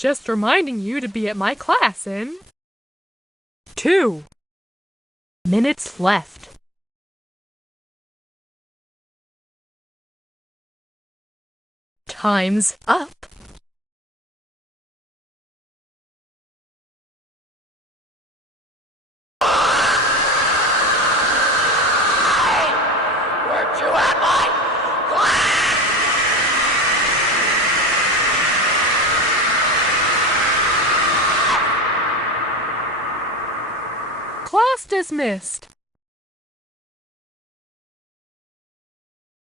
Just reminding you to be at my class in 2 minutes left. Time's up. Weren't you at my Class dismissed.